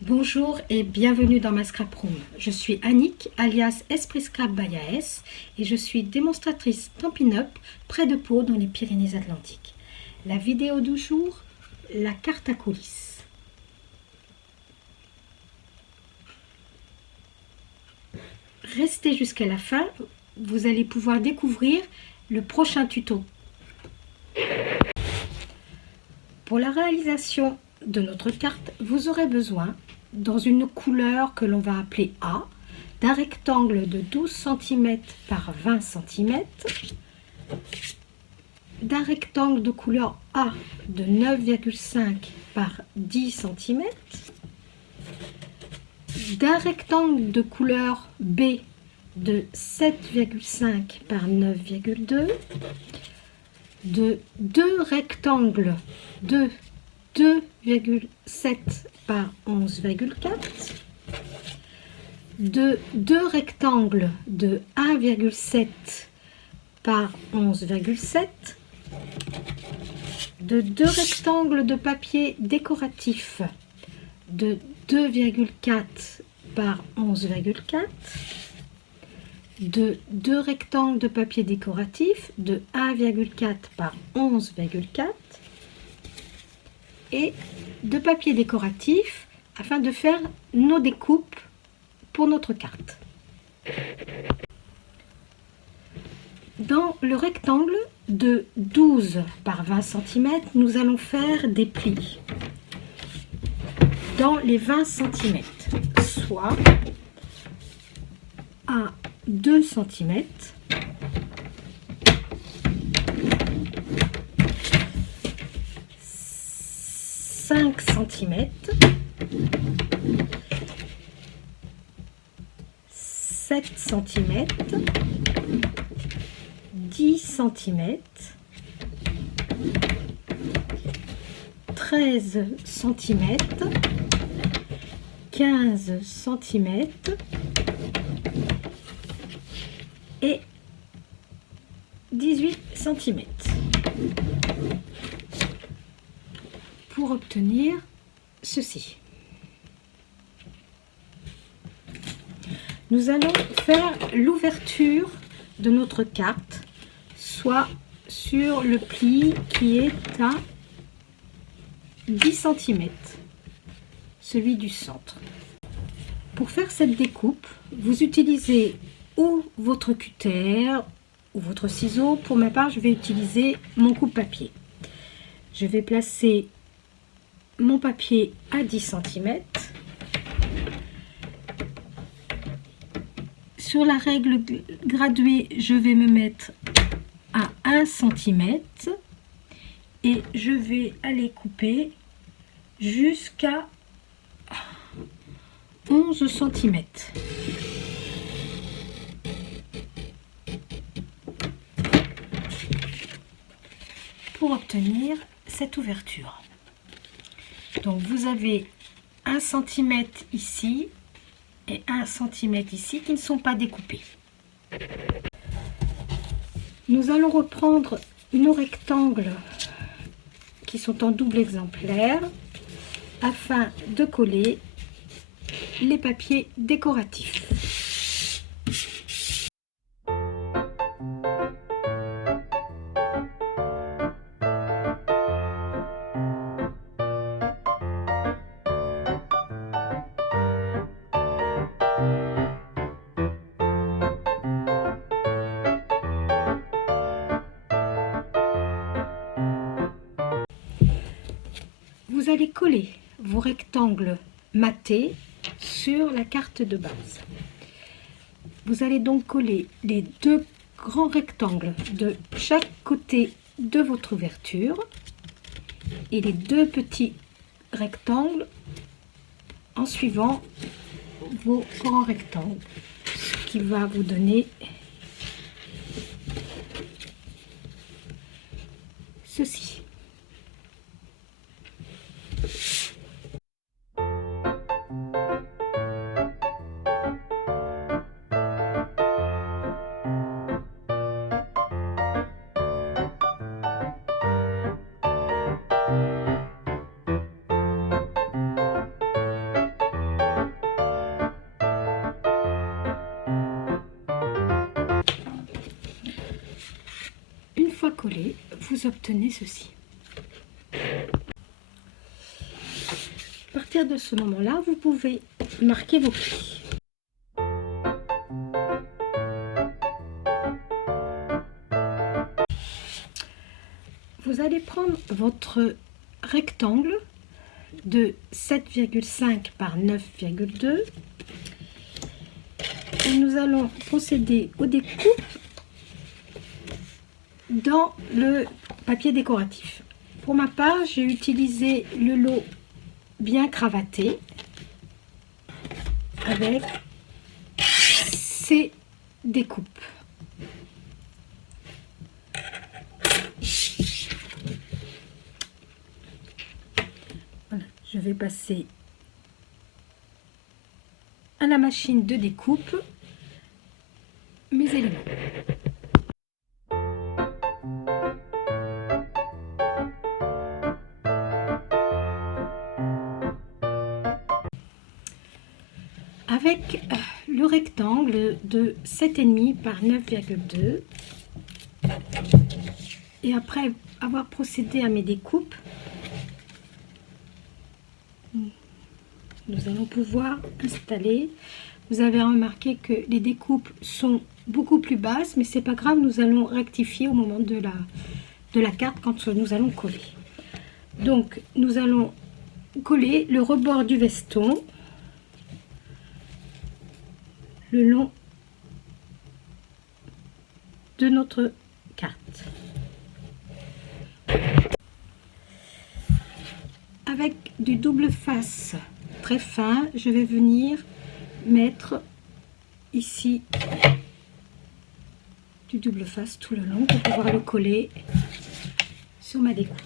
Bonjour et bienvenue dans ma scrap room. Je suis Annick, alias Esprit Scrap by AS, et je suis démonstratrice Stampin' Up près de Pau dans les Pyrénées-Atlantiques. La vidéo du jour, la carte à coulisses. Restez jusqu'à la fin, vous allez pouvoir découvrir le prochain tuto. Pour la réalisation de notre carte, vous aurez besoin, dans une couleur que l'on va appeler A, d'un rectangle de 12 cm par 20 cm, d'un rectangle de couleur A de 9,5 par 10 cm, d'un rectangle de couleur B de 7,5 par 9,2, de deux rectangles de 2,7 par 11,4, de deux rectangles de 1,7 par 11,7, de deux rectangles de papier décoratif de 2,4 par 11,4, de deux rectangles de papier décoratif de 1,4 par 11,4 et de papier décoratif afin de faire nos découpes pour notre carte. Dans le rectangle de 12 par 20 cm, nous allons faire des plis dans les 20 cm, soit à 2 cm, 5 cm, 7 cm, 10 cm, 13 cm, 15 cm et 18 cm. Pour obtenir ceci, nous allons faire l'ouverture de notre carte, soit sur le pli qui est à 10 cm, celui du centre. Pour faire cette découpe, vous utilisez ou votre cutter ou votre ciseau. Pour ma part, je vais utiliser mon coupe-papier. Je vais placer mon papier à 10 cm. Sur la règle graduée, je vais me mettre à 1 cm et je vais aller couper jusqu'à 11 cm. Pour obtenir cette ouverture. Donc vous avez 1 cm ici et 1 cm ici qui ne sont pas découpés. Nous allons reprendre nos rectangles qui sont en double exemplaire afin de coller les papiers décoratifs. Vous allez coller vos rectangles matés sur la carte de base. Vous allez donc coller les deux grands rectangles de chaque côté de votre ouverture et les deux petits rectangles en suivant vos grands rectangles, ce qui va vous donner ceci. fois collé, vous obtenez ceci. À partir de ce moment-là, vous pouvez marquer vos plis. Vous allez prendre votre rectangle de 7,5 par 9,2 et nous allons procéder aux découpes dans le papier décoratif. Pour ma part, j'ai utilisé le lot bien cravaté avec ces découpes. Voilà, je vais passer à la machine de découpe mes éléments. Avec le rectangle de 7,5 par 9,2 et après avoir procédé à mes découpes, nous allons pouvoir installer. Vous avez remarqué que les découpes sont beaucoup plus basses, mais c'est pas grave, nous allons rectifier au moment de la carte quand nous allons coller. Donc nous allons coller le rebord du veston le long de notre carte. Avec du double face très fin, je vais venir mettre ici du double face tout le long pour pouvoir le coller sur ma découpe.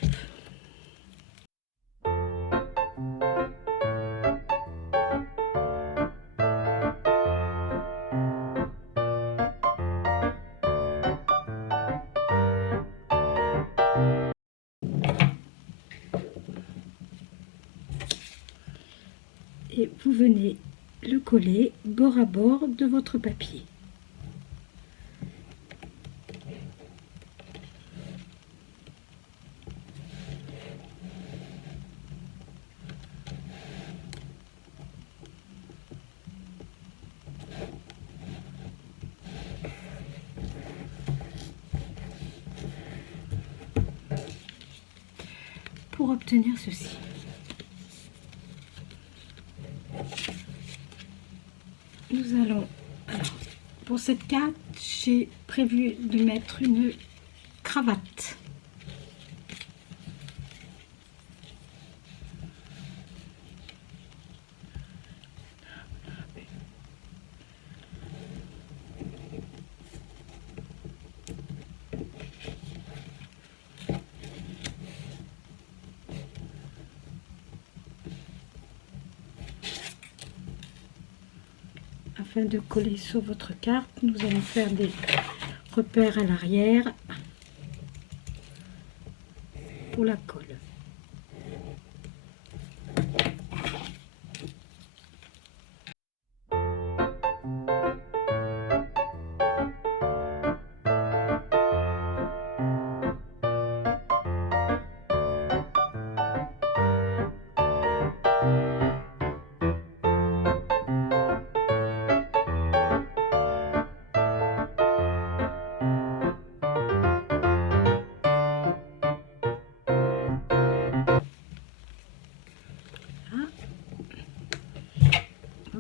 Et vous venez le coller bord à bord de votre papier. Pour obtenir ceci. Nous allons, alors, pour cette carte, j'ai prévu de mettre une cravate. Afin de coller sur votre carte, nous allons faire des repères à l'arrière pour la colle.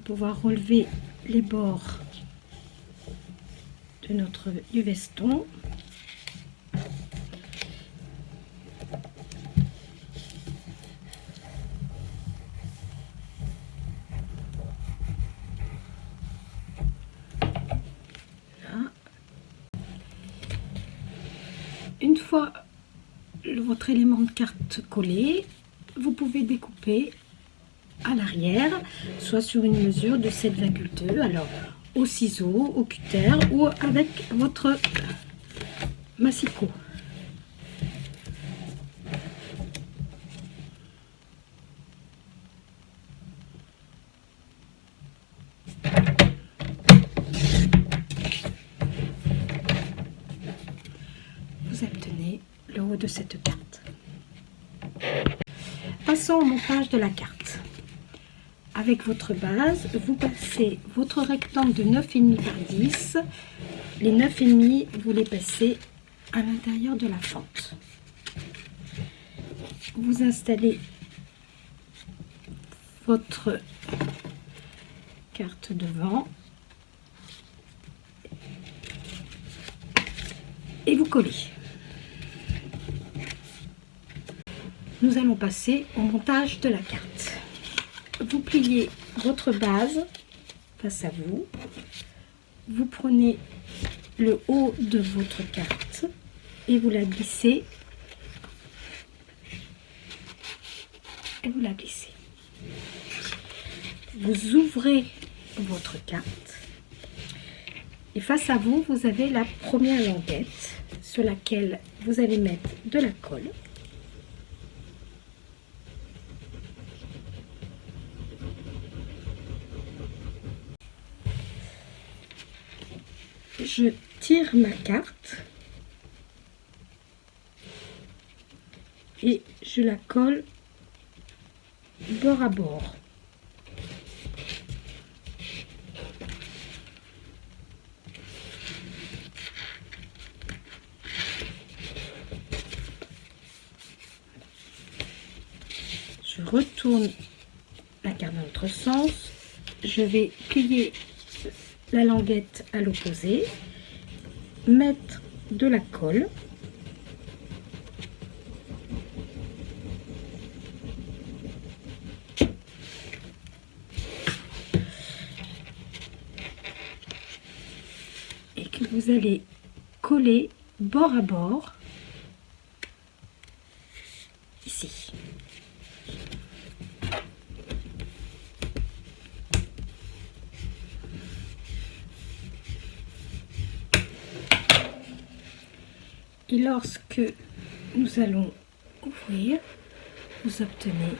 Pouvoir relever les bords de notre du veston. Là. Une fois votre élément de carte collé, vous pouvez découper à l'arrière, soit sur une mesure de 7,2, alors au ciseau, au cutter ou avec votre massicot. Vous obtenez tourner le haut de cette carte. Passons au montage de la carte. Avec votre base, vous passez votre rectangle de 9,5 par 10. Les 9,5, vous les passez à l'intérieur de la fente. Vous installez votre carte devant et vous collez. Nous allons passer au montage de la carte. Vous pliez votre base face à vous. Vous prenez le haut de votre carte et vous la glissez. Et vous la glissez. Vous ouvrez votre carte. Et face à vous, vous avez la première languette sur laquelle vous allez mettre de la colle. Je tire ma carte et je la colle bord à bord. Je retourne la carte dans l'autre sens. Je vais plier la languette à l'opposé, mettre de la colle. Et que vous allez coller bord à bord ici. Et lorsque nous allons ouvrir, vous obtenez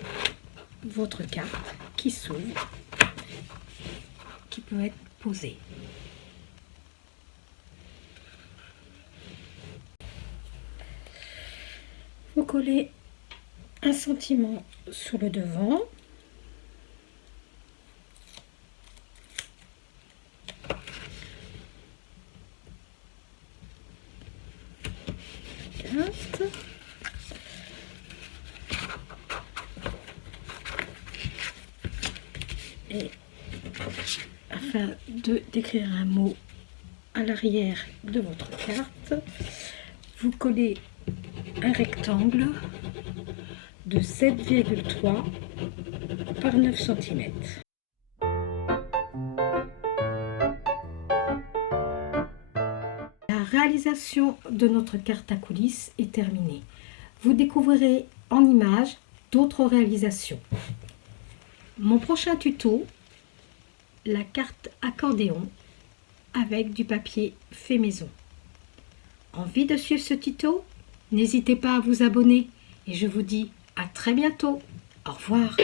votre carte qui s'ouvre, qui peut être posée. Vous collez un sentiment sur le devant. Et afin d'écrire un mot à l'arrière de votre carte, vous collez un rectangle de 7,3 par 9 cm. La réalisation de notre carte à coulisses est terminée. Vous découvrirez en images d'autres réalisations. Mon prochain tuto, la carte accordéon avec du papier fait maison. Envie de suivre ce tuto? N'hésitez pas à vous abonner et je vous dis à très bientôt. Au revoir.